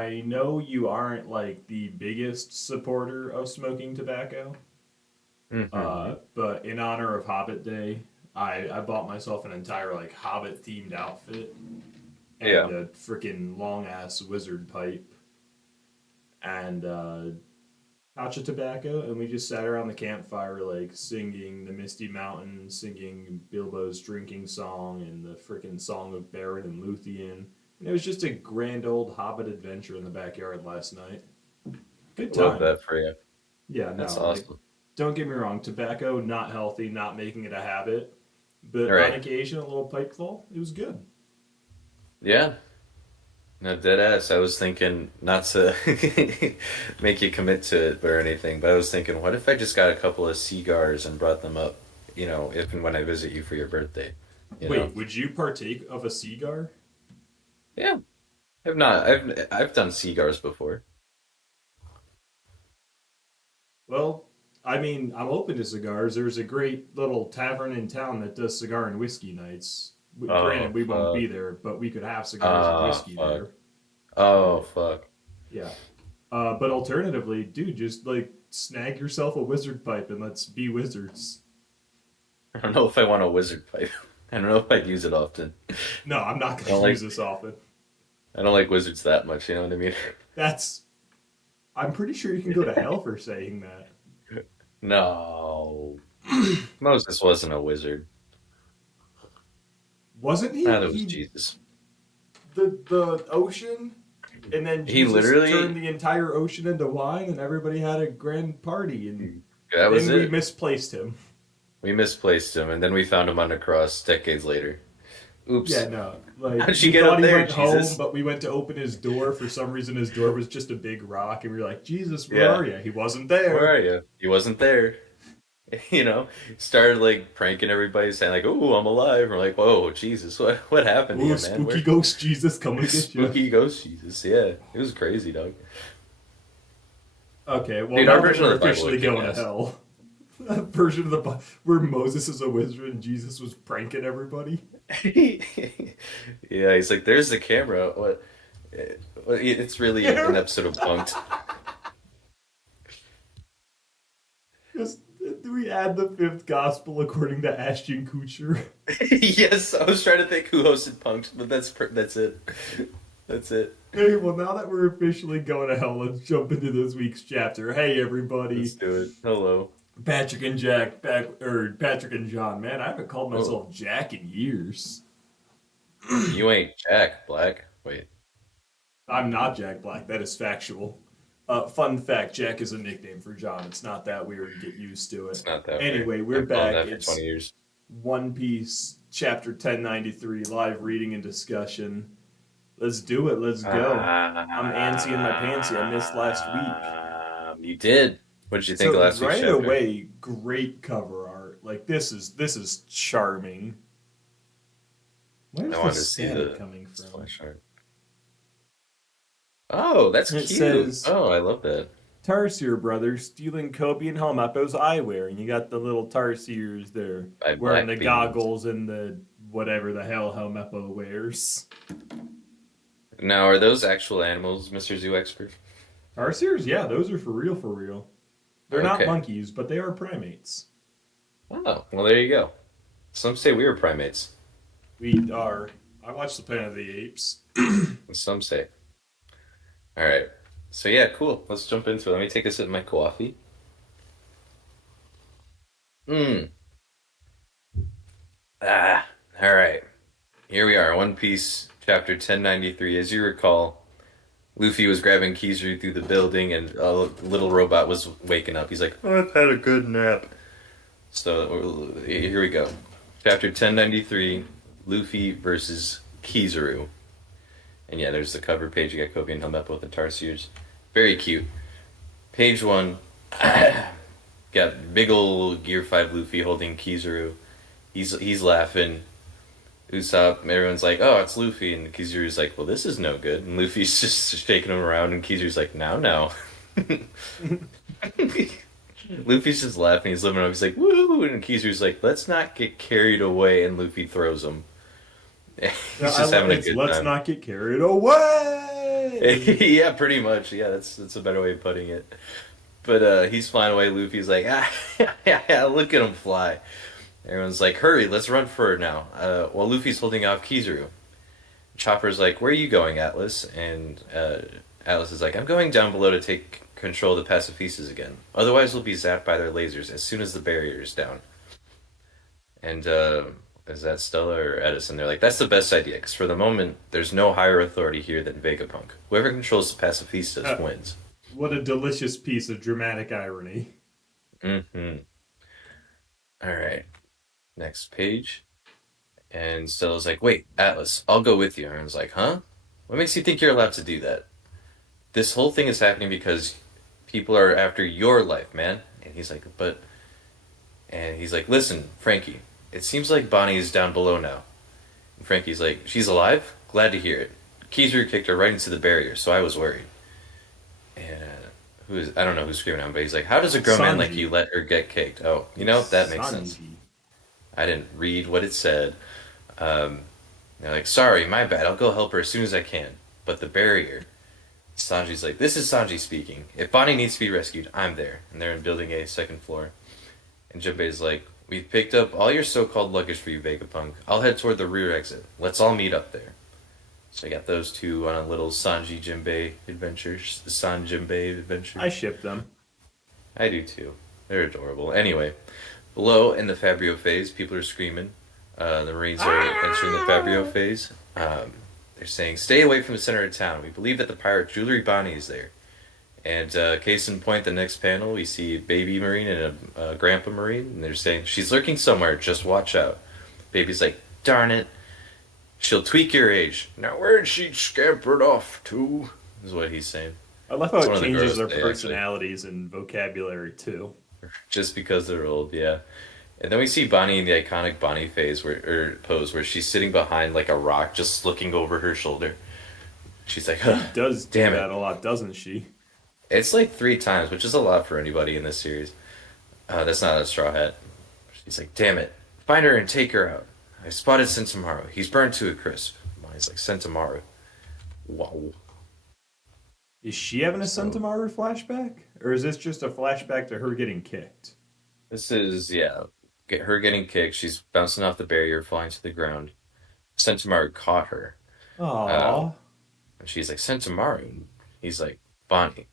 I know you aren't like the biggest supporter of smoking tobacco, Mm-hmm. but in honor of Hobbit Day, I bought myself an entire like Hobbit themed outfit and Yeah. a freaking long ass wizard pipe and pouch of tobacco, and we just sat around the campfire like singing the Misty Mountains, singing Bilbo's drinking song and the freaking song of Beren and Luthien. And it was just a grand old Hobbit adventure in the backyard last night. Good Love time. that for you. Yeah, That's no, like, awesome. don't get me wrong, tobacco, not healthy, not making it a habit, All but on right. occasion, a little pipeful, it was good. Yeah. No, dead ass. I was thinking not to make you commit to it or anything, but I was thinking, what if I just got a couple of cigars and brought them up, if and when I visit you for your birthday, you know? Wait, would you partake of a cigar? Yeah. I've not. I've done cigars before. Well, I mean, I'm open to cigars. There's a great little tavern in town that does cigar and whiskey nights. Oh Granted, we won't be fuck. there, but we could have cigars and whiskey Fuck. there. Oh But fuck. yeah, but alternatively, dude, just like snag yourself a wizard pipe and let's be wizards. I don't know if I want a wizard pipe. I don't know if I'd use it often. No, I'm not I going don't to use like this often. I don't like wizards that much, you know what I mean? That's. I'm pretty sure you can go to hell for saying that. No. Moses wasn't a wizard. Wasn't he? Neither was He Jesus. the ocean, and then He Jesus turned literally the entire ocean into wine, and everybody had a grand party, and that was then we it. misplaced him. We misplaced him and then we found him on a cross decades later. Yeah, Oops. no, like How'd you we get thought up he there, went home, Jesus? but we went to open his door. For some reason, his door was just a big rock, and we were like, "Jesus, where Yeah. are you?" He wasn't Where there. are you? He wasn't there. Started like pranking everybody, saying like, "Oh, I'm alive." We're like, "Whoa, Jesus, what happened Ooh, here, man? spooky Where ghost Jesus coming to get you. spooky ghost Jesus?" Yeah, it was crazy, dog. Okay, well Dude, our now that version of we're the Bible officially would kick going to ass. hell, that version of the where Moses is a wizard and Jesus was pranking everybody. Yeah, he's like, "There's the camera." What? It's really an Yeah. episode of Punked. Just, do we add the fifth gospel according to Ashton Kutcher? Yes, I was trying to think who hosted Punked, but that's it. That's it. Hey, well, now that we're officially going to hell, let's jump into this week's chapter. Hey, Let's everybody. do it. Hello. Patrick and Jack back, or Patrick and John. Man, I haven't called Oh, myself Jack in years. you ain't Jack Black. Wait. I'm not Jack Black. That is factual. Fun fact: Jack is a nickname for John. It's not that weird. Get used to it. It's not that weird. Anyway, we're I've known back. that for 20 It's years. One Piece, chapter 1093, live reading and discussion. Let's do it. Let's go. I'm antsy in my pantsy. I missed last week. You did. What did you think of So last week's right chapter? away, great cover art. Like this is charming. I Where's the wanted to see static the coming from? splash art. Oh, that's It cute. says Oh, I love that. Tarsier brothers stealing Kobe and Helmeppo's eyewear, and you got the little Tarsiers there By wearing Black the Beans. goggles and the whatever the hell Helmeppo wears. Now, are those actual animals, Mr. Zoo Expert? Tarsiers, yeah, those are for real, for real. They're not Okay. monkeys, but they are primates. Oh, well, there you go. Some say we were primates. We are. I watched the Planet of the Apes. Some say. All right. So yeah, cool. Let's jump into it. Let me take a sip of my coffee. Mmm. Ah. All right. Here we are. One Piece, chapter 1093. As you recall, Luffy was grabbing Kizaru through the building, and a little robot was waking up. He's like, "Oh, I've had a good nap." So here we go. Chapter 1093, Luffy versus Kizaru. And yeah, there's the cover page. You got Kobe and Helmeppo with the Tarsiers. Very cute. Page 1, got big ol' Gear 5 Luffy holding Kizaru. He's laughing. Usopp, everyone's like, "Oh, it's Luffy," and Kizaru's like, "Well, this is no good." And Luffy's just shaking him around, and Kizaru's like, "Now, now." Luffy's just laughing. He's living up. He's like, "Woo!" And Kizaru's like, "Let's not get carried away." And Luffy throws him. Yeah, He's just having a it's good let's time. not get carried away. Yay! Yeah, pretty much. Yeah, that's a better way of putting it. But he's flying away. Luffy's like, yeah, look at him fly. Everyone's like, hurry, let's run for it now. While Luffy's holding off Kizaru. Chopper's like, where are you going, Atlas? And Atlas is like, I'm going down below to take control of the pacifistas again. Otherwise, we'll be zapped by their lasers as soon as the barrier is down. And is that Stella or Edison? They're like, that's the best idea, because for the moment, there's no higher authority here than Vegapunk. Whoever controls the pacifistas wins. What a delicious piece of dramatic irony. Mm-hmm. All right. Next page. And Stella's like, wait, Atlas, I'll go with you. And I was like, huh? What makes you think you're allowed to do that? This whole thing is happening because people are after your life, man. And he's like, but... And he's like, listen, Frankie, it seems like Bonnie is down below now. And Frankie's like, she's alive? Glad to hear it. Kizaru kicked her right into the barrier, so I was worried. And I don't know who's screaming out, but he's like, how does a grown man like you let her get kicked? Oh, that makes sense. I didn't read what it said. They're like, sorry, my bad. I'll go help her as soon as I can. But the barrier... Sanji's like, this is Sanji speaking. If Bonnie needs to be rescued, I'm there. And they're in building A, second floor. And Jinbei's like, we've picked up all your so-called luggage for you, Vegapunk. I'll head toward the rear exit. Let's all meet up there. So I got those two on a little Sanji Jinbei adventure. The San Jinbei adventure. I ship them. I do too. They're adorable. Anyway, below in the Fabio phase, people are screaming. The Marines are entering the Fabio phase. They're saying, stay away from the center of town. We believe that the pirate Jewelry Bonnie is there. And case in point, the next panel, we see a baby Marine and a grandpa Marine. And they're saying, she's lurking somewhere. Just watch out. Baby's like, darn it. She'll tweak your age. Now where'd she scampered off to? Is what he's saying. I love how it changes their personalities and vocabulary, too. Just because they're old, yeah. And then we see Bonnie in the iconic Bonnie phase pose where she's sitting behind like a rock, just looking over her shoulder. She's like, huh, she does do that a lot, doesn't she? It's like 3 times, which is a lot for anybody in this series. That's not a Straw Hat. She's like, damn it, find her and take her out. I spotted Sentomaru. He's burned to a crisp. Bonnie's like, Sentomaru. Wow. Is she having a Sentomaru flashback? Or is this just a flashback to her getting kicked? This is, yeah, her getting kicked. She's bouncing off the barrier, falling to the ground. Sentomaru caught her. Aww. And she's like, Sentomaru. He's like, Bonnie,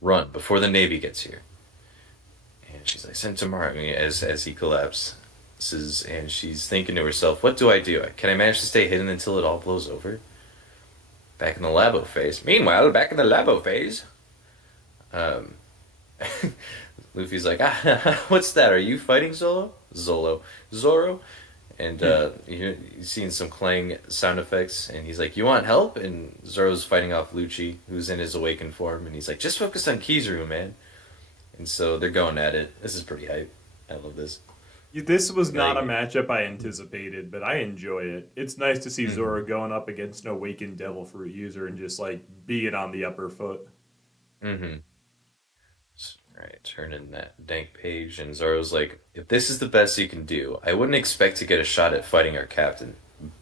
run before the Navy gets here. And she's like, Sentomaru, as he collapses. And she's thinking to herself, what do? Can I manage to stay hidden until it all blows over? Back in the Labo phase. Meanwhile, back in the Labo phase. Luffy's like, what's that? Are you fighting Zoro? And you're seeing some clang sound effects, and he's like, you want help? And Zoro's fighting off Lucci, who's in his awakened form, and he's like, just focus on Kizaru, man. And so they're going at it. This is pretty hype. I love this. This was not a matchup I anticipated, but I enjoy it. It's nice to see Zoro going up against an awakened Devil Fruit user and just, like, being on the upper foot. Mm-hmm. Alright, turn in that dank page, and Zoro's like, if this is the best you can do, I wouldn't expect to get a shot at fighting our captain.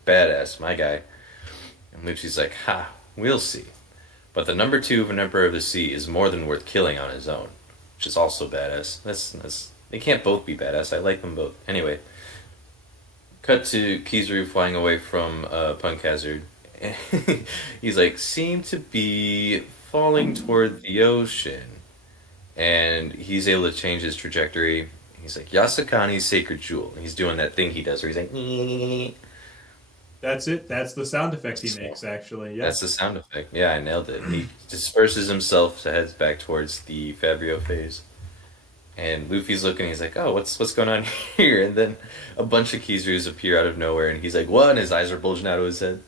Badass, my guy. And Lucci's like, we'll see. But the number 2 of an Emperor of the Sea is more than worth killing on his own. Which is also badass. They can't both be badass. I like them both. Anyway, cut to Kizaru flying away from Punk Hazard. He's like, seem to be falling toward the ocean. And he's able to change his trajectory. He's like, Yasakani's Sacred Jewel. And he's doing that thing he does where he's like... That's it. That's the sound effect he makes, actually. Yeah. That's the sound effect. Yeah, I nailed it. He disperses himself to head back towards the Fabio phase. And Luffy's looking, he's like, oh, what's going on here? And then a bunch of Kizarus appear out of nowhere, and he's like, what? And his eyes are bulging out of his head.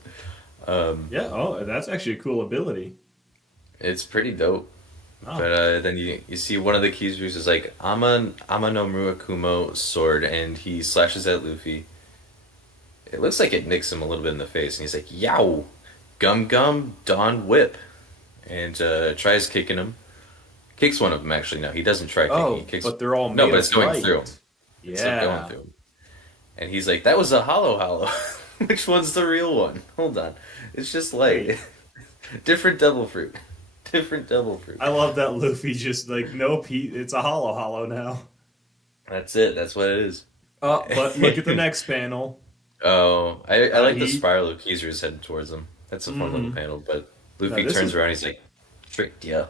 That's actually a cool ability. It's pretty dope. Oh. But then you see one of the Kizarus is like, Ama no Murakumo sword, and he slashes at Luffy. It looks like it nicks him a little bit in the face, and he's like, yow, gum gum, Dawn whip. And tries kicking him. Kicks one of them, actually. No, he doesn't try kicking. He kicks... but they're all No, but it's going through him. Yeah. It's like going through him. And he's like, that was a hollow. Which one's the real one? Hold on. It's just light. Different devil fruit. Different devil fruit. I love that Luffy just like no Pete. It's a hollow now. That's it. That's what it is. But look at the next panel. Oh, I like the He. spiral of Kizaru's heading towards him. That's a fun little Mm, panel. But no, Luffy this turns is. around. He's like, tricked ya.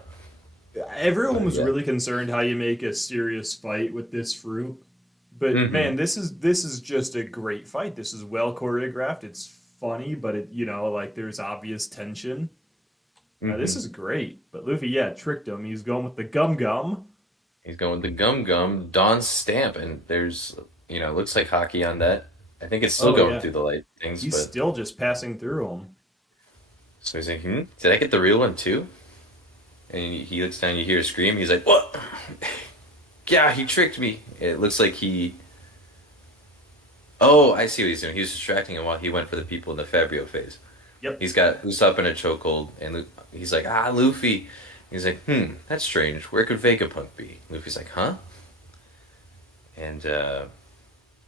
Everyone was Yeah. really concerned how you make a serious fight with this fruit, but Mm-hmm. man, this is just a great fight. This is well choreographed. It's funny, but like there's obvious tension. This Mm-hmm. is great. But Luffy, yeah, tricked him. He's going with the gum gum. He's going with the Gum Gum Dawn Stamp, and there's, looks like hockey on that. I think it's still Oh going yeah, through the light things, he's but still just passing through him. so he's like, did I get the real one too? And he looks down, you hear a scream. He's like, what? Yeah, he tricked me. It looks like he. Oh, I see what he's doing. He was distracting him while he went for the people in the Fabio phase. Yep. He's got Usopp in a chokehold, and he's like, Luffy. He's like, that's strange. Where could Vegapunk be? Luffy's like, huh? And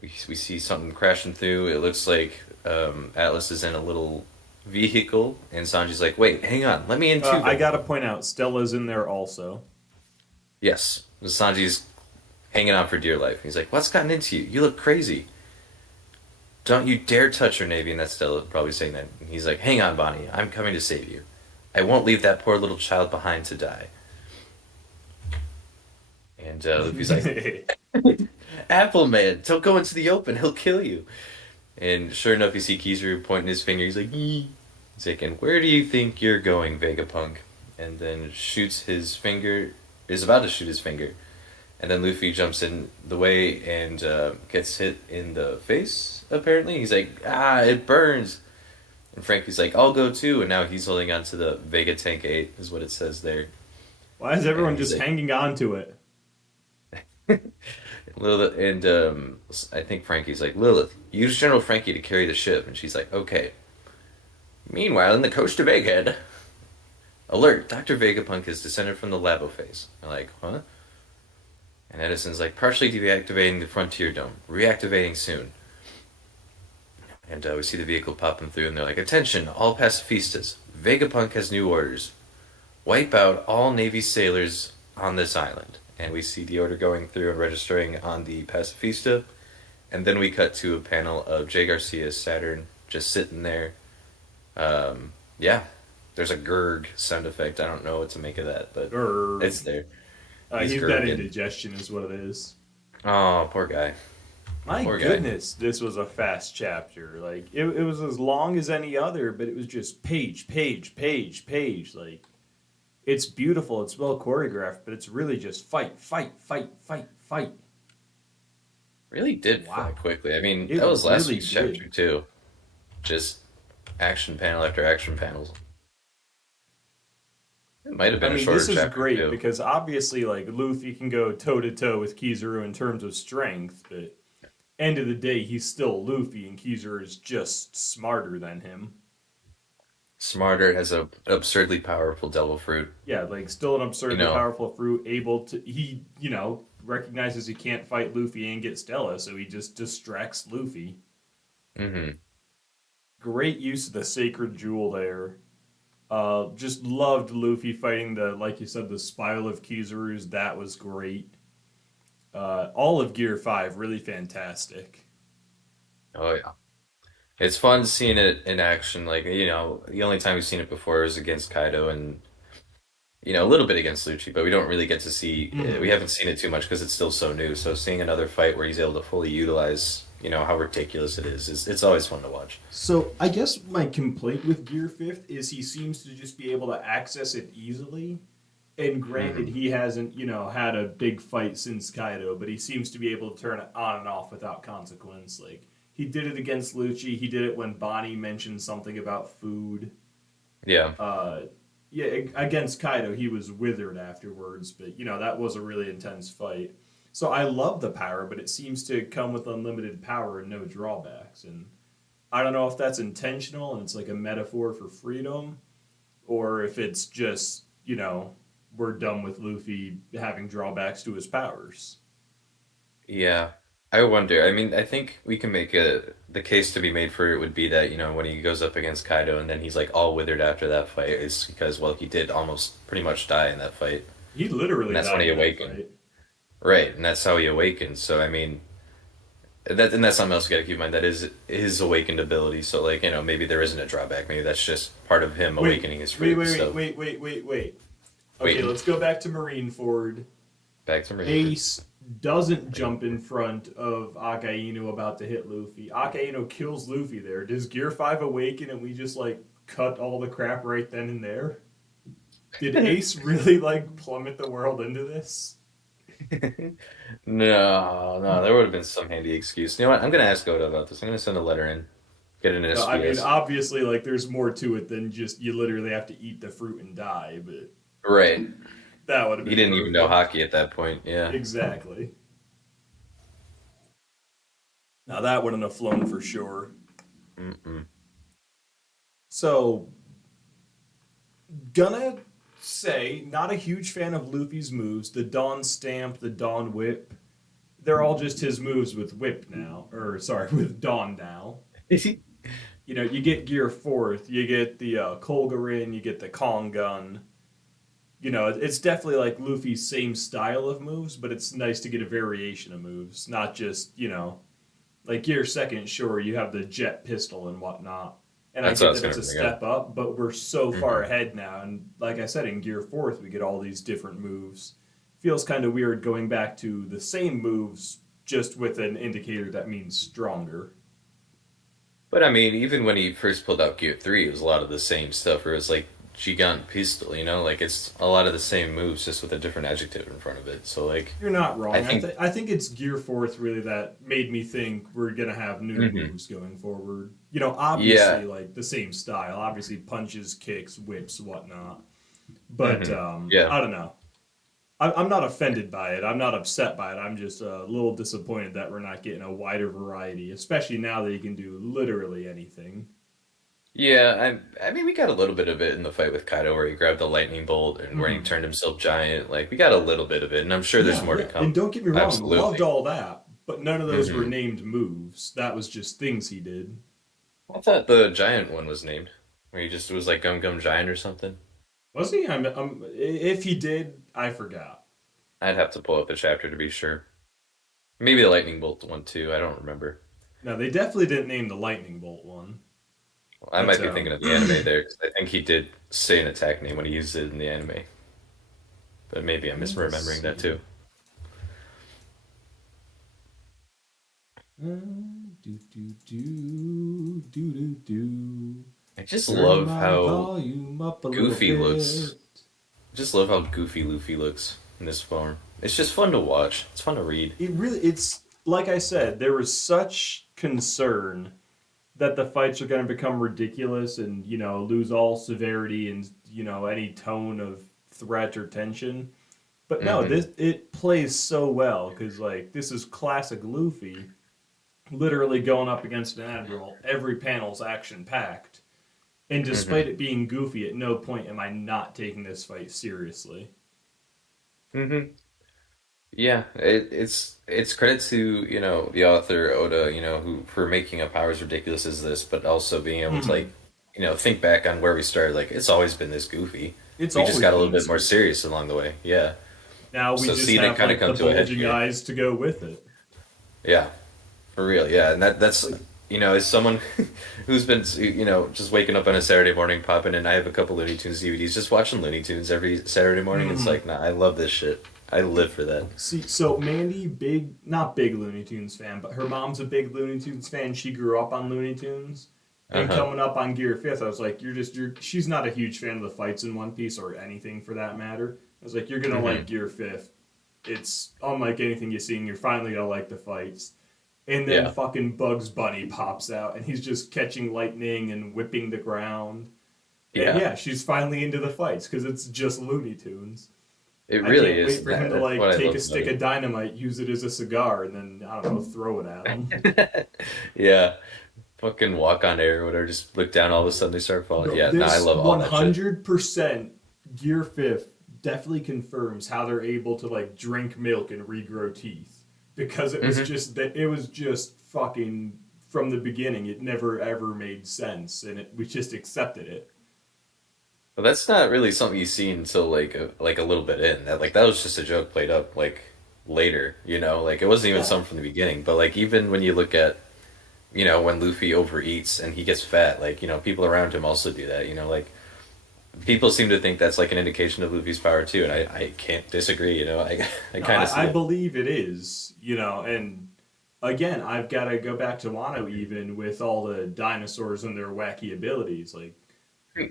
we see something crashing through. It looks like Atlas is in a little vehicle, and Sanji's like, wait, hang on, let me in too. I gotta Vegapunk. point out, Stella's in there also. Yes, Sanji's hanging on for dear life. He's like, what's gotten into you? You look crazy. Don't you dare touch her, Navy. And that's Stella probably saying that. And he's like, hang on, Bonnie. I'm coming to save you. I won't leave that poor little child behind to die. And Luffy's like, Apple Man, don't go into the open. He'll kill you. And sure enough, you see Kizaru pointing his finger. He's like, "Ee." He's like, and where do you think you're going, Vegapunk? And then shoots his finger, is about to shoot his finger. And then Luffy jumps in the way and gets hit in the face, apparently. He's like, it burns. And Frankie's like, I'll go too. And now he's holding on to the Vega Tank 8, is what it says there. Why is And everyone he's just like, hanging on to it? Lilith, and I think Frankie's like, Lilith, use General Frankie to carry the ship. And she's like, okay. Meanwhile, in the coast of Egghead, alert, Dr. Vegapunk has descended from the labo phase. I'm like, huh? And Edison's like, partially deactivating the Frontier Dome. Reactivating soon. And we see the vehicle popping through, and they're like, attention, all pacifistas. Vegapunk has new orders. Wipe out all Navy sailors on this island. And we see the order going through and registering on the pacifista. And then we cut to a panel of Jay Garcia's Saturn just sitting there. Yeah, there's a gurg sound effect. I don't know what to make of that, but Or it's there. He's he's got gurging. indigestion, is what it is. Oh, poor guy. My Poor guy. goodness, this was a fast chapter. Like it was as long as any other, but it was just page, page, page, page. Like it's beautiful, it's well choreographed, but it's really just fight, fight, fight, fight, fight. Really did fly Wow, quickly. I mean, it that was last really week's chapter did. too. Just action panel after action panels. It might have I been a mean, shorter this is chapter great too. because obviously, like Luffy can go toe to toe with Kizaru in terms of strength, but end of the day, he's still Luffy, and Kizaru is just smarter than him. Smarter has a absurdly powerful devil fruit. Yeah, like still an You absurdly know. powerful fruit, able to recognizes he can't fight Luffy and get Stella, so he just distracts Luffy. Mm-hmm. Great use of the sacred jewel there. Just loved Luffy fighting the, like you said, the spiral of Kizaru's. That was great. All of Gear 5, really fantastic. Oh yeah. It's fun seeing it in action. Like, the only time we've seen it before is against Kaido and, a little bit against Lucci, but we don't really get to see, we Hmm. haven't seen it too much because it's still so new. So seeing another fight where he's able to fully utilize, how ridiculous it is it's always fun to watch. So I guess my complaint with Gear Fifth is he seems to just be able to access it easily. And granted, Hmm. he hasn't, had a big fight since Kaido, but he seems to be able to turn it on and off without consequence. Like he did it against Lucci. He did it when Bonnie mentioned something about food. Yeah. Uh, yeah, against Kaido, he was withered afterwards, but that was a really intense fight. So I love the power, but it seems to come with unlimited power and no drawbacks. And I don't know if that's intentional and it's like a metaphor for freedom, or if it's just we're done with Luffy having drawbacks to his powers. Yeah. I wonder. I mean, I think we can make the case to be made for it would be that, when he goes up against Kaido and then he's like all withered after that fight is because, well, he did almost pretty much die in that fight. He And literally that's when died he in that awakened. fight. Right, and that's how he awakened. So I mean, that's something else you got to keep in mind. That is his awakened ability. So like, maybe there isn't a drawback. Maybe that's just part of him Wait, awakening his wait, fruit. wait, wait, So wait, wait, wait, wait. Okay, waiting let's go back to Marineford. back to Marineford. Ace doesn't jump in front of Akainu about to hit Luffy. Akainu kills Luffy there. Does Gear 5 awaken and we just like cut all the crap right then and there? Did Ace really like plummet the world into this? No, no, there would have been some handy excuse. You know what? I'm gonna ask Oda about this. I'm gonna send a letter in, get an No, I mean, SPS. obviously, like there's more to it than just you literally have to eat the fruit and die, but Right. that would have He been didn't even know perfect. hockey at that point. Yeah. Exactly. Now that wouldn't have flown for sure. Mm-mm. So, gonna say, not a huge fan of Luffy's moves. The Dawn Stamp, the Dawn Whip, they're all just his moves with Whip now. Or, sorry, with Dawn now. You know, you get Gear Fourth, you get the Kolgarin, you get the Kong Gun. You know, it's definitely like Luffy's same style of moves, but it's nice to get a variation of moves, not just, like Gear Second, sure, you have the jet pistol and whatnot. And I That's what I get was that gonna it's a bring up. step up, but we're so far Hmm. ahead now. And like I said, in Gear Fourth, we get all these different moves. Feels kind of weird going back to the same moves, just with an indicator that means stronger. But I mean, even when he first pulled out Gear 3, it was a lot of the same stuff. Where it was like Gigant Pistol, like it's a lot of the same moves, just with a different adjective in front of it. So like, You're not I wrong. think, I think it's Gear Fourth really that made me think we're gonna have new hmm moves going forward. You know, obviously yeah, like the same style, obviously punches, kicks, whips, whatnot. But hmm yeah. I don't know. I'm not offended by it. I'm not upset by it. I'm just a little disappointed that we're not getting a wider variety, especially now that you can do literally anything. Yeah, I mean, we got a little bit of it in the fight with Kaido where he grabbed the lightning bolt and where he Hmm. turned himself giant. Like, we got a little bit of it, and I'm sure there's Yeah, more to yeah. And come. don't get me wrong, loved Absolutely. all that, but none of those were Hmm named moves. That was just things he did. I thought the giant one was named, where he just was like Gum Gum Giant or something. Was he? If he did, I forgot. I'd have to pull up the chapter to be sure. Maybe the lightning bolt one too. I don't remember. No, they definitely didn't name the lightning bolt one. I But might be thinking of the anime there, 'cause I think he did say an attack name when he used it in the anime, but maybe I'm let's misremembering that see. too. Do. I just Turn love my how volume up a little goofy looks. bit. Just love how goofy Luffy looks in this form. It's just fun to watch. It's fun to read. It's like I said, there was such concern that the fights are going to become ridiculous and, lose all severity and, any tone of threat or tension. But no, Hmm it plays so well because like this is classic Luffy, literally going up against an admiral. Every panel's action packed, and despite hmm it being goofy, at no point am I not taking this fight seriously. hmm Yeah, it's credit to, the author Oda, who for making a power as ridiculous as this, but also being able to Hmm. like, think back on where we started. Like it's always been this goofy. It's We just always got a been little this bit more goofy. serious along the way. Yeah. Now we So just seeing it have kind of like come the to a head bulging here. eyes to go with it. Yeah, for real. Yeah, and that's Like, as someone who's been just waking up on a Saturday morning, popping in. I have a couple Looney Tunes DVDs, just watching Looney Tunes every Saturday morning. It's mhm. like, nah, I love this shit. I live for that. See, so Mandy, not big Looney Tunes fan, but her mom's a big Looney Tunes fan. She grew up on Looney Tunes. And Uh-huh. coming up on Gear Fifth, I was like, she's not a huge fan of the fights in One Piece or anything for that matter. I was like, you're gonna like hmm Gear Fifth. It's unlike anything you've seen. You're finally gonna like the fights. And then Yeah. fucking Bugs Bunny pops out, and he's just catching lightning and whipping the ground. And Yeah. yeah, she's finally into the fights because it's just Looney Tunes. It I really can't wait is. for him to That's what like I take a love about stick it. of dynamite, use it as a cigar, and then I don't know, throw it at him. Yeah. Fucking walk on air or whatever. Just look down, all of a sudden they start falling. Bro, Yeah, no, I this love all that shit. 100% Gear Fifth definitely confirms how they're able to like drink milk and regrow teeth. because Hmm. it was just fucking from the beginning. It never ever made sense, and we just accepted it. But that's not really something you see until like a little bit in. That was just a joke played up like later, you know? Like it wasn't even Yeah, something from the beginning. But like even when you look at, when Luffy overeats and he gets fat, like, people around him also do that, like people seem to think that's like an indication of Luffy's power too, and I can't disagree, I I no, kind of see I it. believe it is. And again, I've got to go back to Wano even with all the dinosaurs and their wacky abilities. Like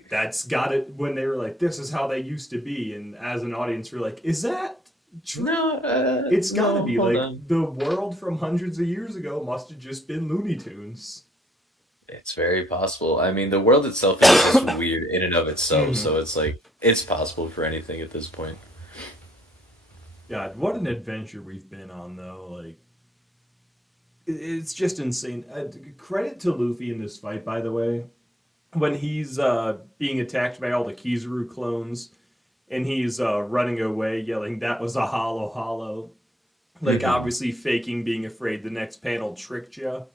that's got it when they were like, "This is how they used to be," and as an audience, we're like, "Is that No, true?" It's got to no, be hold like on. the world from hundreds of years ago must have just been Looney Tunes. It's very possible. I mean, the world itself is just weird in and of itself, Hmm. so it's like it's possible for anything at this point. God, what an adventure we've been on, though. Like, it's just insane. Credit to Luffy in this fight, by the way. When he's being attacked by all the Kizaru clones and he's running away, yelling, "That was a hollow, hollow." Like, Hmm. obviously faking being afraid the next panel tricked you.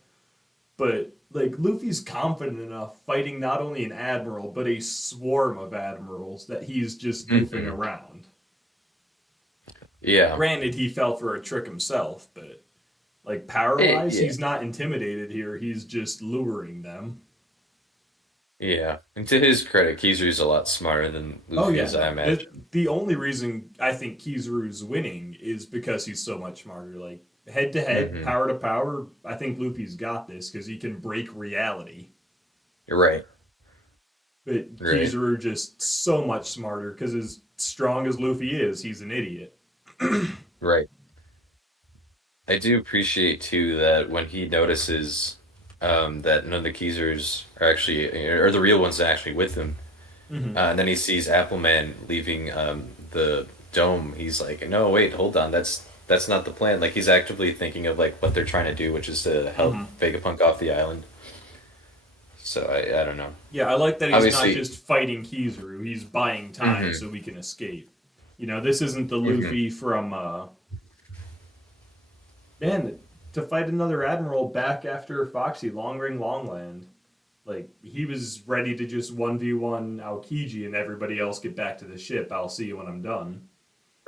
But, like, Luffy's confident enough fighting not only an admiral, but a swarm of admirals that he's just goofing Hmm. around. Yeah. Granted, he fell for a trick himself, but like power wise, Yeah. he's not intimidated here. He's just luring them. Yeah. And to his credit, Kizuru's a lot smarter than Oh Luffy yeah, is, I no. imagine. The only reason I think Kizaru's winning is because he's so much smarter. Like head to head, Hmm. power to power, I think Luffy's got this because he can break reality. You're right. But Right. Kizaru just so much smarter because as strong as Luffy is, he's an idiot. Right. I do appreciate too that when he notices that none of the Keezers are actually, or the real ones are actually with him, Hmm. and then he sees Appleman leaving the dome. He's like, "No, wait, hold on. That's not the plan." Like he's actively thinking of like what they're trying to do, which is to help Hmm. Vegapunk off the island. So I don't know. Yeah, I like that he's not Obviously. just fighting Kizaru. He's buying time Hmm. so we can escape. This isn't the Hmm. Luffy from man, to fight another admiral back after Foxy Long Ring Longland. Like he was ready to just 1v1 Aokiji and everybody else get back to the ship. I'll see you when I'm done.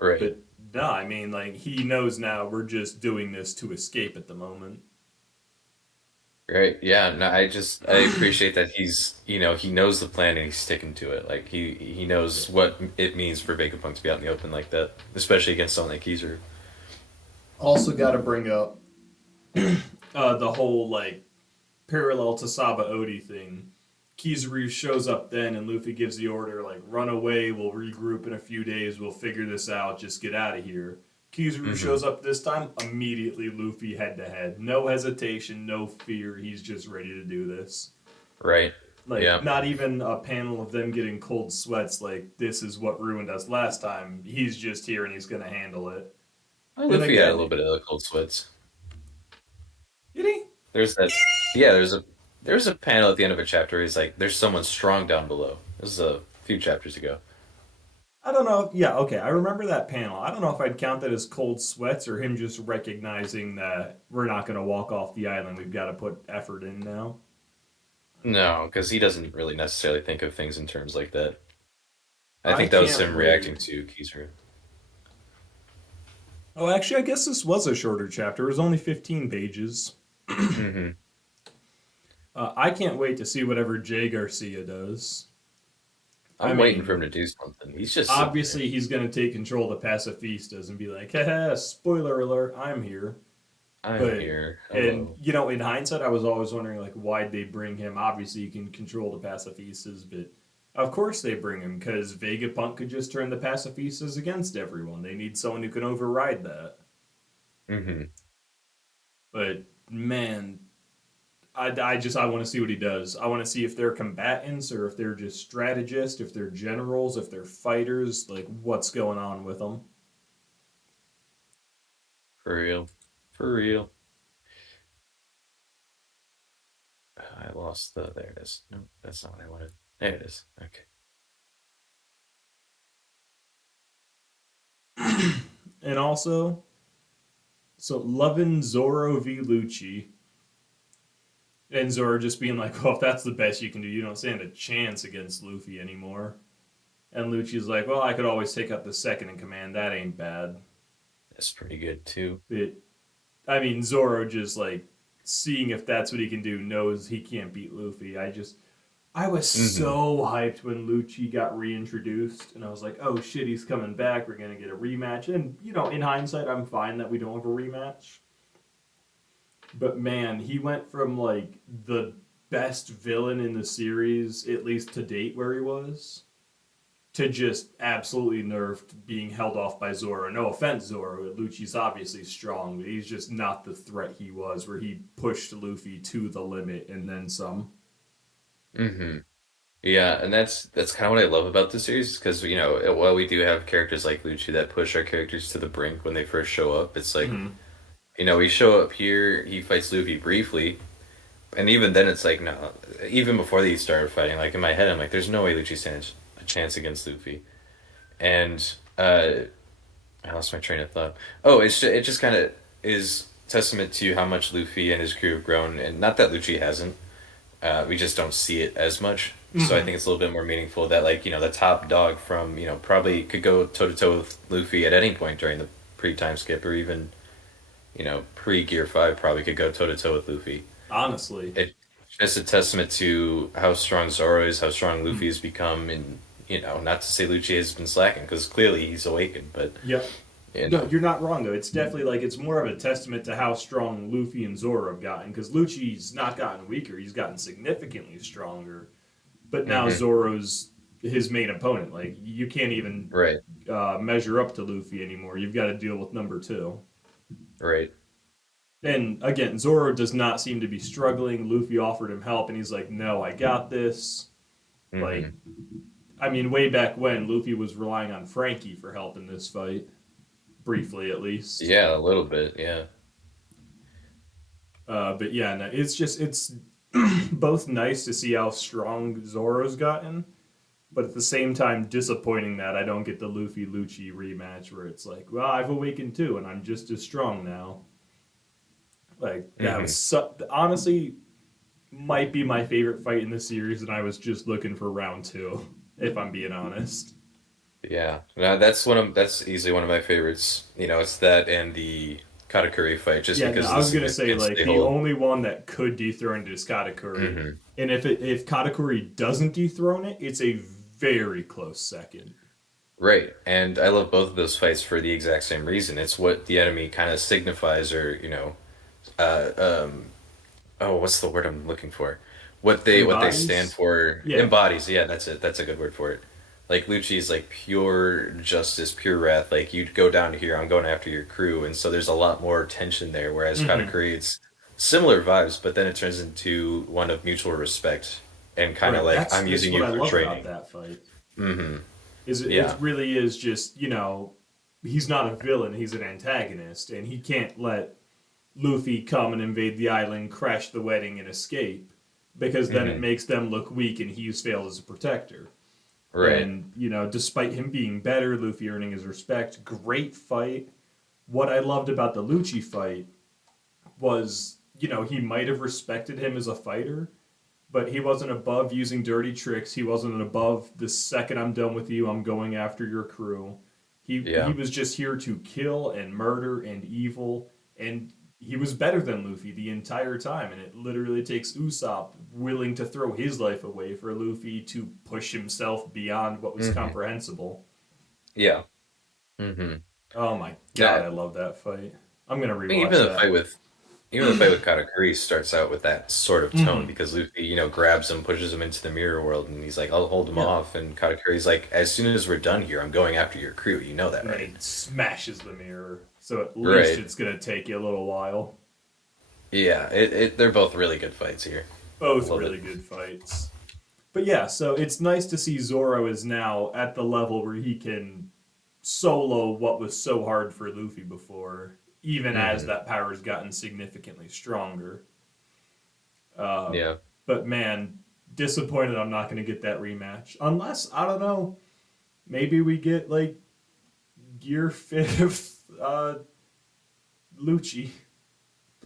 Right. But no, I mean like he knows now we're just doing this to escape at the moment. Right. Yeah. No, I appreciate that he knows the plan and he's sticking to it. Like he Yeah. knows what it means for Vegapunk to be out in the open like that, especially against someone like Kizaru. Also got to bring up the whole like parallel to Saba Odi thing. Kizaru shows up then, and Luffy gives the order like, "Run away. We'll regroup in a few days. We'll figure this out. Just get out of here." Kizaru Hmm. shows up this time. Immediately, Luffy head to head. No hesitation, no fear. He's just ready to do this. Right. Like, Yeah. not even a panel of them getting cold sweats. Like, this is what ruined us last time. He's just here and he's gonna handle it. And Luffy had a little again, bit of cold sweats. did he? There's that. Yeah. There's a panel at the end of a chapter. Where he's like, "There's someone strong down below." This is a few chapters ago. I don't know. Yeah, okay. I remember that panel. I don't know if I'd count that as cold sweats or him just recognizing that we're not going to walk off the island. We've got to put effort in now. No, because he doesn't really necessarily think of things in terms like that. I I think that was can't him reacting wait. to Kizaru. Oh, actually, I guess this was a shorter chapter. It was only 15 pages. Hmm. I can't wait to see whatever Jay Garcia does. I I'm waiting for him mean, to do something. He's just sitting there. obviously, he's going to take control of the pacifistas and be like, haha, spoiler alert, I'm here. I'm But here. and Hello. in hindsight, I was always wondering like why'd they bring him. Obviously, you can control the pacifistas, but of course they bring him because Vegapunk could just turn the pacifistas against everyone. They need someone who can override that. Hmm. But man, I want to see what he does. I want to see if they're combatants or if they're just strategists, if they're generals, if they're fighters. Like what's going on with them? For real. For real. I lost the. There it is. No, that's not what I wanted. There it is. Okay. And also, So loving Zoro v Lucci, and Zoro just being like, "Well, if that's the best you can do, you don't stand a chance against Luffy anymore." And Lucci's like, "Well, I could always take out the second in command. That ain't bad." That's pretty good too. It, I mean, Zoro just like seeing if that's what he can do, knows he can't beat Luffy. I was Hmm. so hyped when Lucci got reintroduced, and I was like, "Oh shit, he's coming back. We're gonna get a rematch." And in hindsight, I'm fine that we don't have a rematch. But man, he went from like the best villain in the series, at least to date, where he was, to just absolutely nerfed, being held off by Zoro. No offense, Zoro. Lucci's obviously strong, but he's just not the threat he was, where he pushed Luffy to the limit and then some. Hmm. Yeah, and that's kind of what I love about the series because while we do have characters like Lucci that push our characters to the brink when they first show up, it's like Mm-hmm. we show up here, he fights Luffy briefly, and even then it's like no, even before they started fighting, like in my head I'm like, there's no way Lucci stands a chance against Luffy, and I lost my train of thought. Oh, it just kind of is testament to how much Luffy and his crew have grown, and not that Lucci hasn't. We just don't see it as much. So I Mm-hmm. think it's a little bit more meaningful that like the top dog from probably could go toe to toe with Luffy at any point during the pre time skip or even pre Gear 5 probably could go toe to toe with Luffy. Honestly. It's just a testament to how strong Zoro is, how strong Luffy has become, and not to say Lucci has been slacking because clearly he's awakened, but Yep. you No, know, you're not wrong though. It's definitely like it's more of a testament to how strong Luffy and Zoro have gotten. Because Lucci's not gotten weaker; he's gotten significantly stronger. But now hmm, Zoro's his main opponent. Like you can't even right, measure up to Luffy anymore. You've got to deal with number two. right, And again, Zoro does not seem to be struggling. Luffy offered him help, and he's like, "No, I got this." Like, hmm, I mean, way back when Luffy was relying on Frankie for help in this fight, briefly at least. yeah, a little bit, yeah. But yeah, no, it's both nice to see how strong Zoro's gotten, but at the same time disappointing that I don't get the Luffy Lucci rematch where it's like, well, I've awakened too, and I'm just as strong now. Like that was Hmm. honestly might be my favorite fight in the series, and I was just looking for round two, if I'm being honest. Yeah, no, that's easily one of my favorites. It's that and the Katakuri fight, just Yeah, no, because of I the was gonna say significance like they the hold. only one that could dethrone it is Katakuri, Hmm. and if Katakuri doesn't dethrone it, it's a very close second. Right, and I love both of those fights for the exact same reason. It's what the enemy kind of signifies, or uh, um, oh, what's the word I'm looking for? What they stand Embodies, for yeah, embodies. Yeah, that's it. That's a good word for it. Like Lucci is like pure justice, pure wrath. Like you go down to here, I'm going after your crew, and so there's a lot more tension there. Whereas hmm Katakuri, it's similar vibes, but then it turns into one of mutual respect and kind of right. like I'm That's using what you I for love about training. that fight. Hmm. Is it Yeah. really is just he's not a villain, he's an antagonist, and he can't let Luffy come and invade the island, crash the wedding, and escape because then it Hmm. makes them look weak and he's failed as a protector. Right. And despite him being better, Luffy earning his respect, great fight. What I loved about the Lucci fight was he might have respected him as a fighter, but he wasn't above using dirty tricks. He wasn't above the second I'm done with you, I'm going after your crew. He Yeah. was just here to kill and murder and evil, and he was better than Luffy the entire time. And it literally takes Usopp willing to throw his life away for Luffy to push himself beyond what was Hmm. comprehensible. Yeah. Hmm. Oh my god, I That love that fight. I'm gonna I mean, rewatch that. even the fight with Katakuri starts out with that sort of tone Mm-hmm. because Luffy, grabs him, pushes him into the mirror world, and he's like, "I'll hold him Yep. off." And Katakuri's like, "As soon as we're done here, I'm going after your crew. You know that, And then right?" he smashes the mirror. So at least Right. it's gonna take you a little while. Yeah. They're both really good fights here. Both Love it. really good fights. But yeah, so it's nice to see Zoro is now at the level where he can solo what was so hard for Luffy before, even as Hmm. that power's gotten significantly stronger. Uh, Yeah. but man, disappointed I'm not going to get that rematch. Unless, I don't know, maybe we get like Gear 5th Lucci.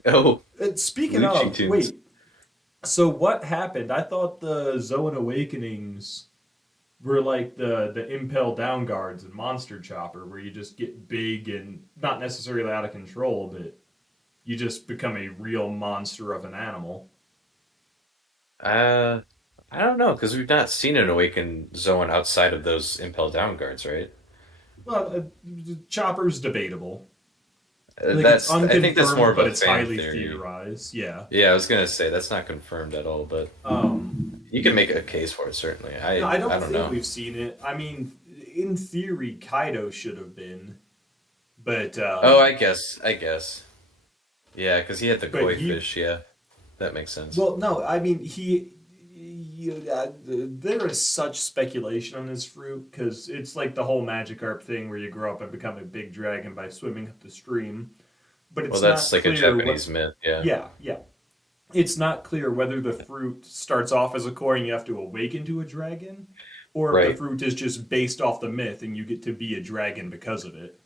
Oh, Speaking Lucci of, tunes. wait. Speaking Lucci of, tunes. wait. So what happened? I thought the Zoan Awakenings were like the Impel Down Guards and Monster Chopper, where you just get big and not necessarily out of control, but you just become a real monster of an animal. Uh, I don't know because we've not seen an awakened Zoan outside of those Impel Down guards, right? Well, Chopper's debatable. Like it's I think that's more unconfirmed, of but a it's fan highly theory. theorized. Yeah. Yeah, I was gonna say that's not confirmed at all, but Um, you can make a case for it certainly. no, I I don't don't think know. we've seen it. I mean, in theory, Kaido should have been, but Oh, um, I guess. Yeah, because he had the but koi he fish. Yeah, that makes sense. well, no, I mean there is such speculation on this fruit because it's like the whole Magikarp thing where you grow up and become a big dragon by swimming up the stream, but Well, it's that's not like a clear what. Japanese myth. Yeah, Yeah, yeah. It's not clear whether the fruit starts off as a core and you have to awaken to a dragon, or if the right. fruit is just based off the myth and you get to be a dragon because of it.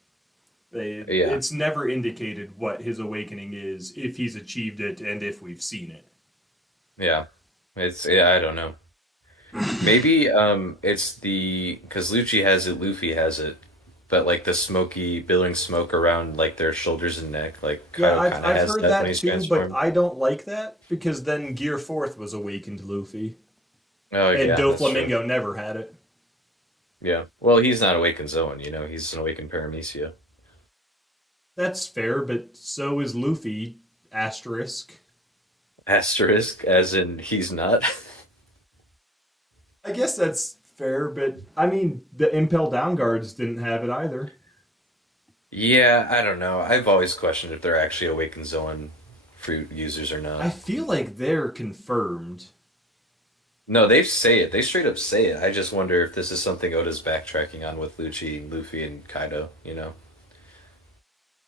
Yeah, It's never indicated what his awakening is, if he's achieved it, and if we've seen it. yeah. It's yeah. I don't know. Maybe it's the because Lucci has it, Luffy has it, but like the smoky billowing smoke around like their shoulders and neck, like Yeah, Kaido kind of I've has heard that when that he's too, but transformed. I don't like that because then Gear Fourth was awakened Luffy, Oh and yeah, that's true. Doflamingo never had it. Yeah. Well, he's not awakened Zoan, you know, he's an awakened Paramecia. That's fair, but so is Luffy. Asterisk. Asterisk, as in he's not. I guess that's fair, but I mean the Impel Down Guards didn't have it either. Yeah, I don't know. I've always questioned if they're actually awakened Zoan fruit users or I not. feel like they're confirmed. No, they say it. They straight up say it. I just wonder if this is something Oda's backtracking on with Lucci, Luffy, and Kaido, you know?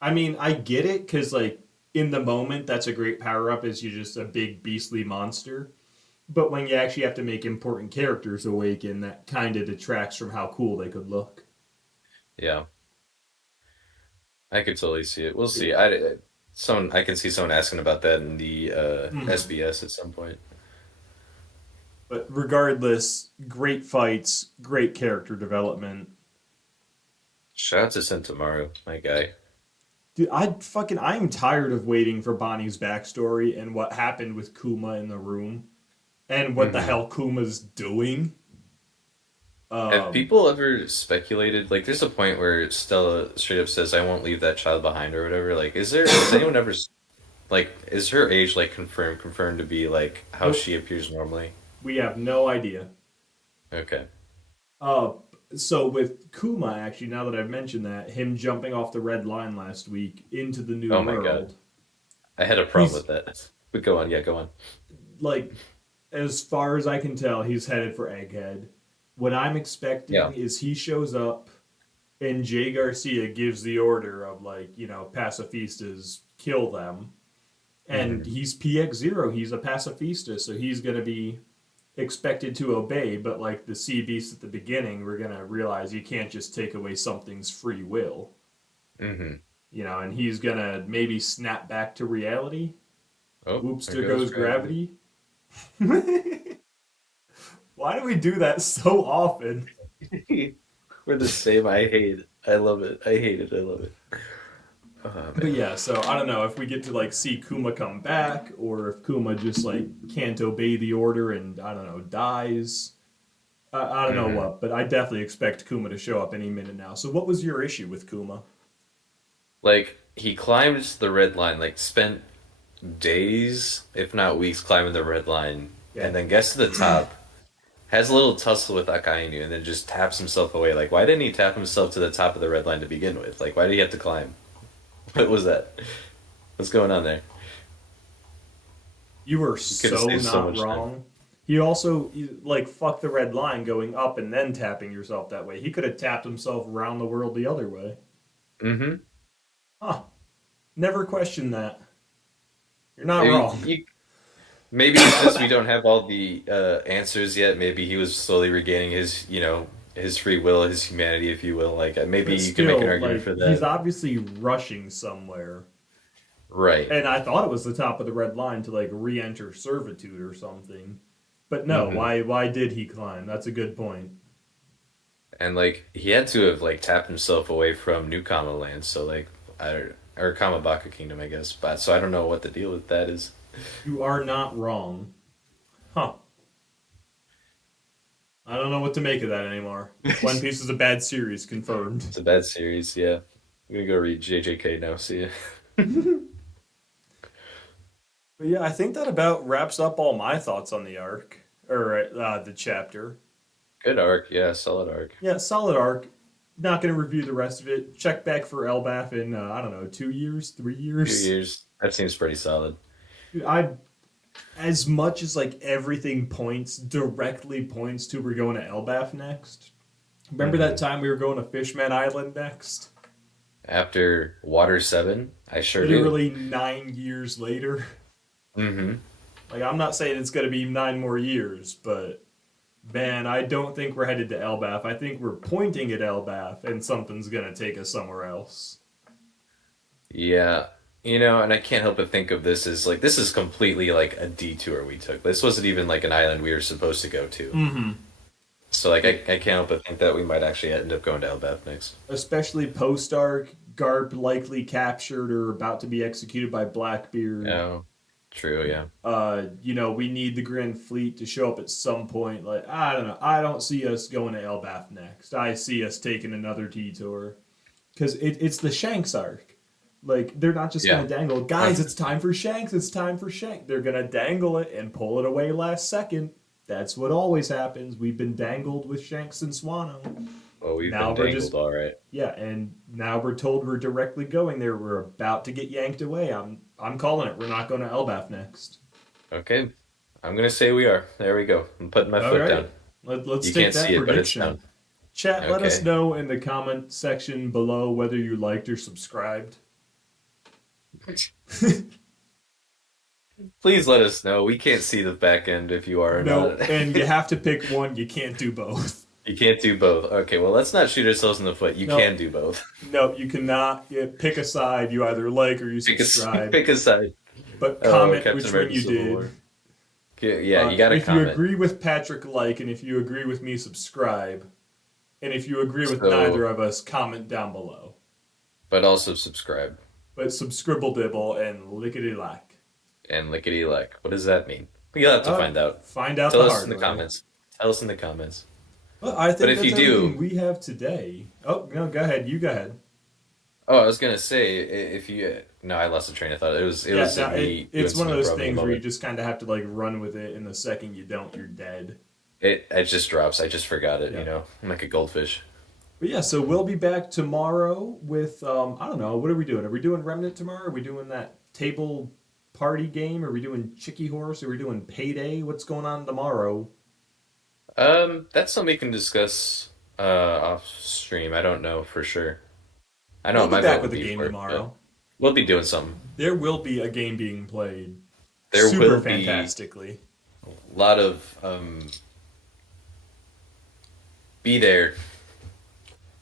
I mean, I get it because like in the moment, that's a great power up. Is you're just a big beastly monster. But when you actually have to make important characters awaken, that kind of detracts from how cool they could look. Yeah. I could totally see it. We'll see. Yeah. Someone I can see someone asking about that in the Mhm. SBS at some point. But regardless, great fights, great character development. Shout out to Sentomaru, my guy. Dude, I'm tired of waiting for Bonnie's backstory and what happened with Kuma in the room and what the Hmm. hell Kuma's doing. Have Um, people ever speculated? Like, there's a point where Stella straight up says, "I won't leave that child behind" or whatever. Like, has anyone ever like is her age like confirmed to be like how nope, she appears normally? we have no idea. Okay. Uh, so with Kuma, actually, now that I've mentioned that, him jumping off the red line last week into the new Oh my God, world, I had a problem he's with that. But go on, yeah, go on. like, as far as I can tell, he's headed for Egghead. What I'm Yeah. expecting is he shows up and Jay Garcia gives the order of, like, pacifistas, kill them. And Hmm. he's PX0, he's a pacifista, so he's going to be expected to obey, but like the sea beast at the beginning, we're gonna realize you can't just take away something's free will, Hmm. and he's gonna maybe snap back to reality. Oh, Whoops, there there goes goes gravity. gravity. Why do we do that so often? We're the same. I hate it. I love it. I hate it. I love it. Oh But man. yeah, so I don't know if we get to like see Kuma come back, or if Kuma just like can't obey the order and I don't know dies. I don't know Hmm. what, but I definitely expect Kuma to show up any minute now. So what was your issue with Kuma? Like he climbed the red line, like spent days, if not weeks, climbing the red line, Yeah. and then gets to the top, has a little tussle with Akainu, and then just taps himself away. Like, why didn't he tap himself to the top of the red line to begin with? Like, why did he have to climb? What was that? What's going on there? You were He could have so saved so not much time. wrong. He also like fucked the red line going up and then tapping yourself that way. He could have tapped himself around the world the other way. Mm-hmm. Huh. Never questioned that. You're not Maybe, wrong. maybe because we don't have all the answers yet. Maybe he was slowly regaining his, his free will, his humanity, if you will. Like maybe But you can make an still, argument like for he's that. obviously rushing somewhere. Right. And I thought it was the top of the red line to like re-enter servitude or something. But no, Hmm. why did he climb? That's a good point. And like he had to have like tapped himself away from New Kama Land, so like or Kamabaka Kingdom, I guess. But so I don't know what the deal with that is. You are not wrong. Huh. I don't know what to make of that anymore. One Piece is a bad series, confirmed. It's a bad series, yeah. I'm gonna go read JJK now. See ya. But yeah, I think that about wraps up all my thoughts on the arc or the chapter. Good arc, yeah, solid arc. Yeah, solid arc. Not going to review the rest of it. Check back for Elbaf in I don't know 2 years, 3 years. 2 years. That seems pretty solid. Dude, I as much as like everything points directly points to we're going to Elbaf next. Remember that Hmm. time we were going to Fishman Island next? After Water 7, I sure do. Literally 9 years later. Hmm. Like I'm not saying it's going to be 9 more years, but man, I don't think we're headed to Elbaf. I think we're pointing at Elbaf, and something's gonna take us somewhere else. Yeah. And I can't help but think of this as like this is completely like a detour we took. This wasn't even like an island we were supposed to go to. Mm-hmm. So like I can't help but think that we might actually end up going to Elbaf next. Especially post arc, Garp likely captured or about to be executed by Blackbeard. Oh, true, yeah. We need the Grand Fleet to show up at some point. Like, I don't know. I don't see us going to Elbaf next. I see us taking another detour. Because it's the Shanks arc. Like, they're not just Yeah. going to dangle, guys, it's time for Shanks, it's time for Shanks. They're going to dangle it and pull it away last second. That's what always happens. We've been dangled with Shanks and Swano. Well, we've Now been we're dangled just, all right. yeah, and now we're told we're directly going there. We're about to get yanked away. I'm calling it. We're not going to Elbaf next. Okay. I'm gonna say we are. There we go. I'm putting my All foot right. down. Let's You take can't that see it, but it's prediction. down. Chat, let us Okay. know in the comment section below whether you liked or subscribed. Please let us know. We can't see the back end if you are or No, not. and you have to pick one. You can't do both. You can't do both. Okay, well, let's not shoot ourselves in the foot. You No, can do both. no, you cannot. You pick a side. You either like or you Pick a subscribe. pick a side. But Oh, comment Captain which one America: you Civil did. War. Yeah, you gotta If you comment. agree with Patrick, like, and if you agree with me, subscribe. And if you agree with neither So, of us, comment down below. but also subscribe But subscribble dibble and lickety lack. and lickety lick. What does that mean? You'll have to find out. Find out Tell the us in hard the way. comments. Tell us in the comments. Well, I But think if that's you everything do, we have today. Oh, no, go ahead. You go ahead. oh, I was gonna say if you no, I lost the train of thought. It Yeah, was no, me doing it's one some of those improv in the things where you moment. just kind of have to like run with it, and the second you don't, you're dead. It just drops. I just forgot it. Yeah. I'm like a goldfish. But yeah, so we'll be back tomorrow with I don't know, what are we doing? Are we doing Remnant tomorrow? Are we doing that table party game? Are we doing Chicky Horse? Are we doing Payday? What's going on tomorrow? That's something we can discuss off stream. I don't know for sure. I know We'll what be my back vote with would a be game for it, but tomorrow. we'll be doing something. There will be a game being played There super will be fantastically. a lot of be there.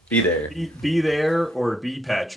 Be there. Be there or be Patrick.